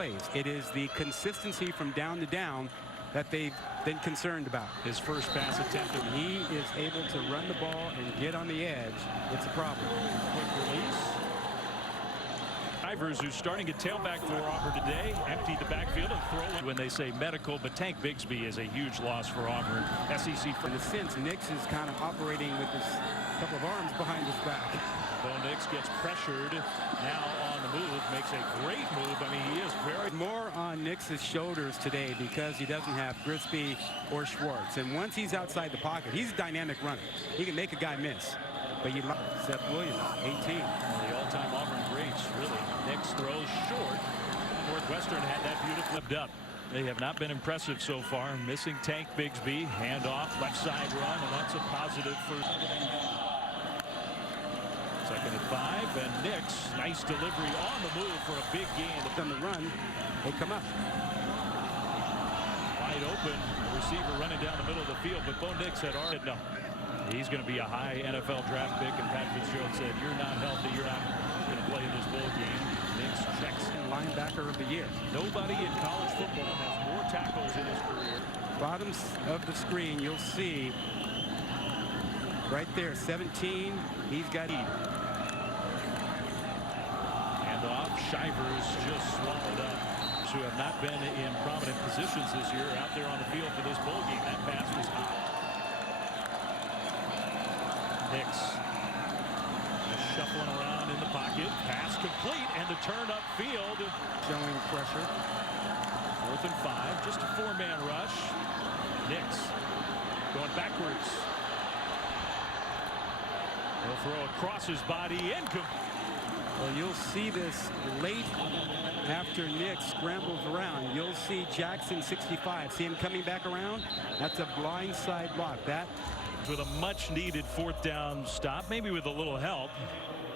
It is the consistency from down to down that they've been concerned about. His first pass attempt. When he is able to run the ball and get on the edge, it's a problem. Quick release. Ivers, who's starting at tailback for Auburn today, emptied the backfield and throw when they say medical, but Tank Bigsby is a huge loss for Auburn. SEC. In a sense, Nix is kind of operating with his couple of arms behind his back. Bo Nix gets pressured, now on the move, makes a great move. I mean, he is very... More on Nix's shoulders today because he doesn't have Bigsby or Schwartz. And once he's outside the pocket, he's a dynamic runner. He can make a guy miss. But you like Seth Williams, 18. The all-time Auburn greats, really. Nix throws short. Northwestern had that beautifully flipped up. They have not been impressive so far. Missing Tank Bigsby, handoff, left side run, and that's a positive for... Second and 5, and Nix, nice delivery on the move for a big gain. On the run, they come up. Wide open, receiver running down the middle of the field, but Bo Nix had already... No, he's going to be a high NFL draft pick, and Paddy Fisher said, you're not healthy, you're not going to play in this bowl game. Nix checks. Linebacker of the year. Nobody in college football has more tackles in his career. Bottoms of the screen, you'll see right there, 17, he's got it. Off, Shivers just swallowed up. Who have not been in prominent positions this year out there on the field for this bowl game. That pass was hot. Nix shuffling around in the pocket. Pass complete, and the turn upfield. Showing pressure. 4th and 5, just a 4-man rush. Nix going backwards. He'll throw across his body, incomplete. Well, you'll see this late after Nix scrambles around. You'll see Jackson 65. See him coming back around? That's a blind side block. That with a much-needed 4th down stop, maybe with a little help.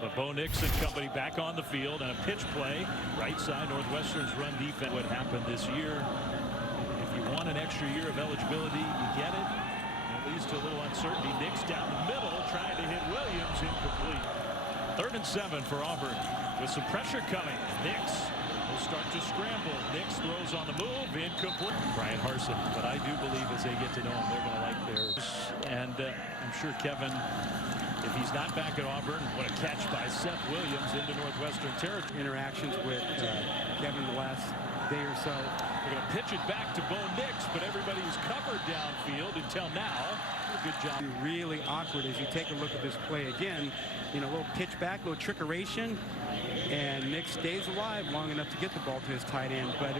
But Bo Nix and company back on the field, and a pitch play. Right side, Northwestern's run defense. What happened this year? If you want an extra year of eligibility, you get it. It leads to a little uncertainty. Nix down the middle, trying to hit Williams, incomplete. 3rd and 7 for Auburn with some pressure coming. Nix will start to scramble. Nix throws on the move, incomplete. Brian Harsin, but I do believe as they get to know him, they're going to like theirs. And I'm sure Kevin, if he's not back at Auburn, what a catch by Seth Williams into Northwestern territory. Interactions with Kevin the last day or so. They're going to pitch it back to Bo Nix, but everybody's covered downfield until now. Good job. Really awkward as you take a look at this play again. You know, a little pitch back, a little trickeration, and Nix stays alive long enough to get the ball to his tight end. But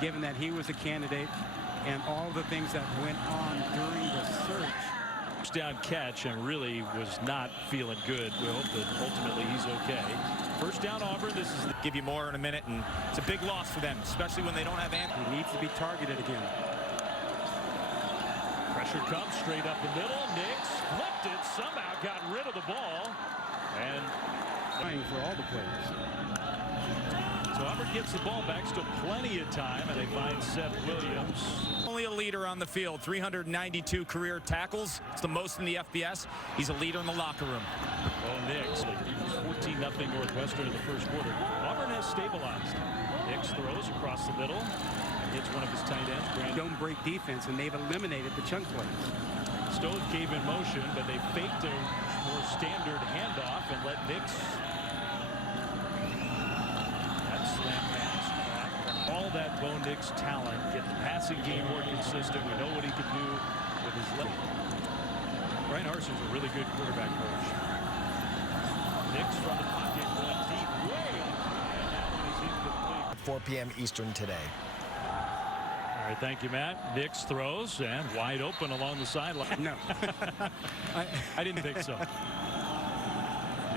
given that he was a candidate and all the things that went on during the search. First down catch, and really was not feeling good. We hope that ultimately he's okay. First down Auburn. This is give you more in a minute, and it's a big loss for them, especially when they don't have Anthony. He needs to be targeted again. Pressure comes straight up the middle. Nix flipped it, somehow got rid of the ball, and trying for all the players. So Auburn gets the ball back, still plenty of time, and they find Seth Williams. Only a leader on the field, 392 career tackles. It's the most in the FBS. He's a leader in the locker room. Oh, Nix. 14-0 Northwestern in the first quarter. Auburn has stabilized. Nix throws across the middle. Hits one of his tight ends. Don't break defense, and they've eliminated the chunk plays. Stove came in motion, but they faked a more standard handoff and let Nix. That slam pass. All that Bo Nix talent, get the passing game more consistent. We know what he can do with his left. Brian Harson's a really good quarterback coach. Nix from the pocket, going deep, way up high, and that one is incomplete. 4 p.m. Eastern today. All right, thank you, Matt. Nix throws, and wide open along the sideline. No. I didn't think so.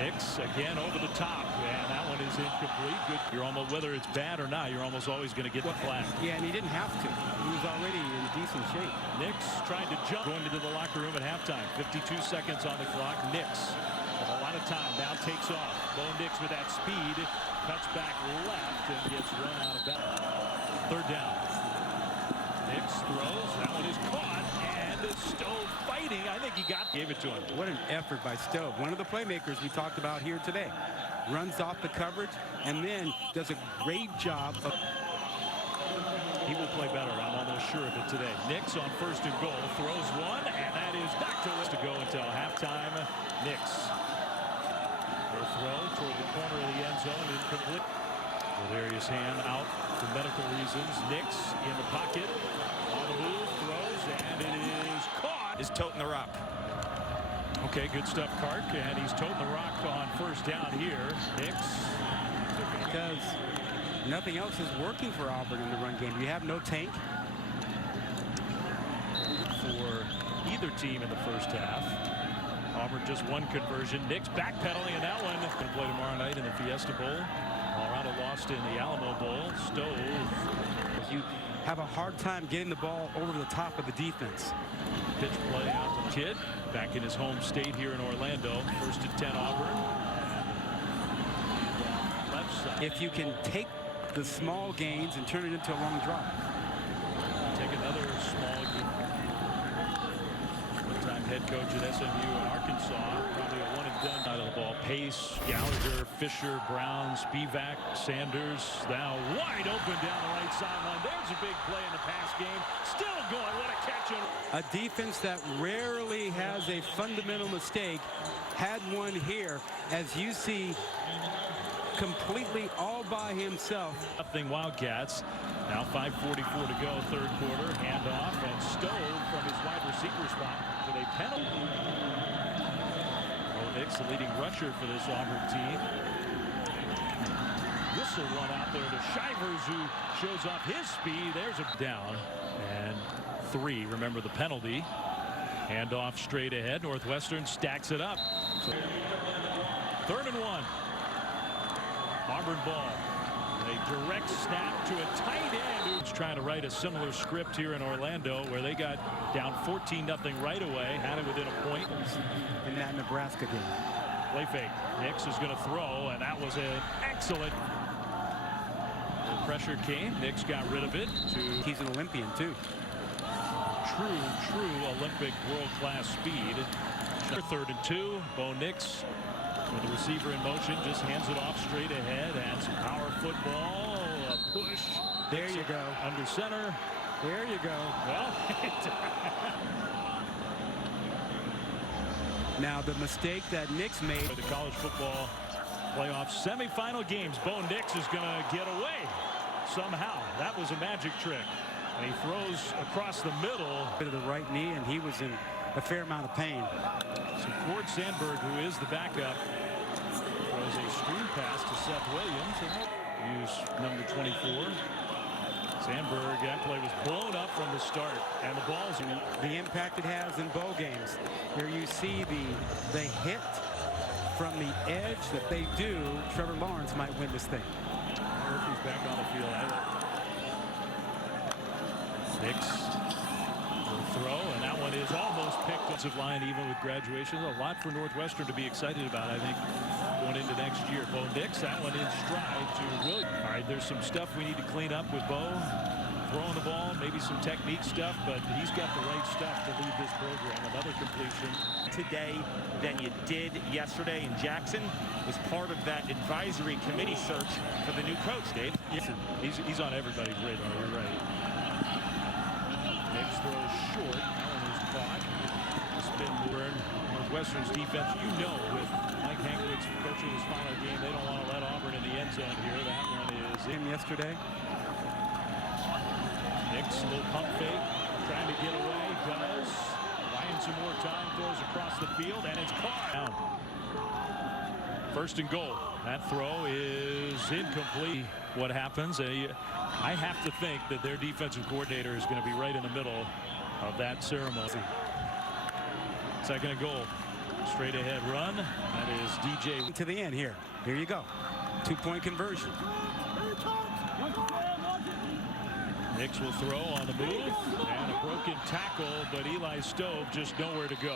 Nix again over the top, and that one is incomplete. Good. You're almost, whether it's bad or not, you're almost always going to get the flag. Yeah, and he didn't have to. He was already in decent shape. Nix trying to jump, going into the locker room at halftime. 52 seconds on the clock. Nix with a lot of time now takes off. Bo Nix with that speed, cuts back left and gets run out of bounds. 3rd down. Nix throws. That one is caught, and Stove fighting. I think he gave it to him. What an effort by Stove. One of the playmakers we talked about here today. Runs off the coverage and then does a great job of he will play better. I'm almost sure of it today. Nix on 1st and goal, throws one, and that is back to go until halftime. Nix will throw toward the corner of the end zone, incomplete. Brodarious Hamm out for medical reasons. Nix in the pocket, on the move, throws, and it is caught. Is toting the rock. Okay, good stuff, Kark, and he's toting the rock on 1st down here. Nix. Because nothing else is working for Auburn in the run game. You have no tank. For either team in the 1st half. Auburn just one conversion. Nix backpedaling in that one. Going to play tomorrow night in the Fiesta Bowl. Colorado lost in the Alamo Bowl. Stove. You have a hard time getting the ball over the top of the defense. Pitch play out to Kidd. Back in his home state here in Orlando. 1st and 10 Auburn. Left side. If you can take the small gains and turn it into a long drive. Take another small game. One-time head coach at SMU in Arkansas. Probably a one-and-done out of the ball. Pace, Gallagher, Fisher, Brown, Spivak, Sanders. Now wide open down the right sideline. There's a big play in the pass game. Still going. What a catch. A defense that rarely has a fundamental mistake had one here, as you see, completely all by himself. Nothing Wildcats. Now 5:44 to go, 3rd quarter. Handoff and Stove from his wide receiver spot with a penalty. Nix, the leading rusher for this Auburn team. Whistle run out there to Shivers, who shows off his speed. There's a down and 3. Remember the penalty. Handoff straight ahead. Northwestern stacks it up. So 3rd and 1. Auburn ball. A direct snap to a tight end who's trying to write a similar script here in Orlando, where they got down 14-0 right away, had it within a point. In that Nebraska game. Play fake. Nix is going to throw, and that was an excellent. The pressure came. Nix got rid of it. He's an Olympian too. True Olympic world-class speed. 3rd and 2. Bo Nix with the receiver in motion, just hands it off straight ahead, and some power football. A push. There you go. Under center. There you go. Well, now the mistake that Nix made. the college football playoff semifinal games. Bo Nix is going to get away somehow. That was a magic trick. And he throws across the middle. To the right knee, and he was in a fair amount of pain. So Cord Sandberg, who is the backup, throws a screen pass to Seth Williams. And use number 24. Sandberg, that play was blown up from the start, and the ball's in the impact it has in bowl games. Here you see the hit from the edge that they do. Trevor Lawrence might win this thing. Murphy's back on the field. Nix will throw, and that one is almost picked. Offensive line, even with graduation. A lot for Northwestern to be excited about, I think, going into next year. Bo Nix, that one in stride to Williams. All right, there's some stuff we need to clean up with Bo. Throwing the ball, maybe some technique stuff, but he's got the right stuff to lead this program. Another completion. Today than you did yesterday, and Jackson was part of that advisory committee search for the new coach, Dave. He's on everybody's radar. You're right. Nix throws short. That one is caught. Spin burn. Northwestern's defense, with Mike Hankwitz coaching his final game, they don't want to let Auburn in the end zone here. That one is in yesterday. Nix, little pump fake, trying to get away, does. Buying some more time, throws across the field, and it's caught. Down. 1st and goal. That throw is incomplete. What happens? I have to think that their defensive coordinator is going to be right in the middle of that ceremony. 2nd and goal. Straight ahead run. That is DJ. To the end here. Here you go. 2-point conversion. Nix will throw on the move, and a broken tackle, but Eli Stove just nowhere to go.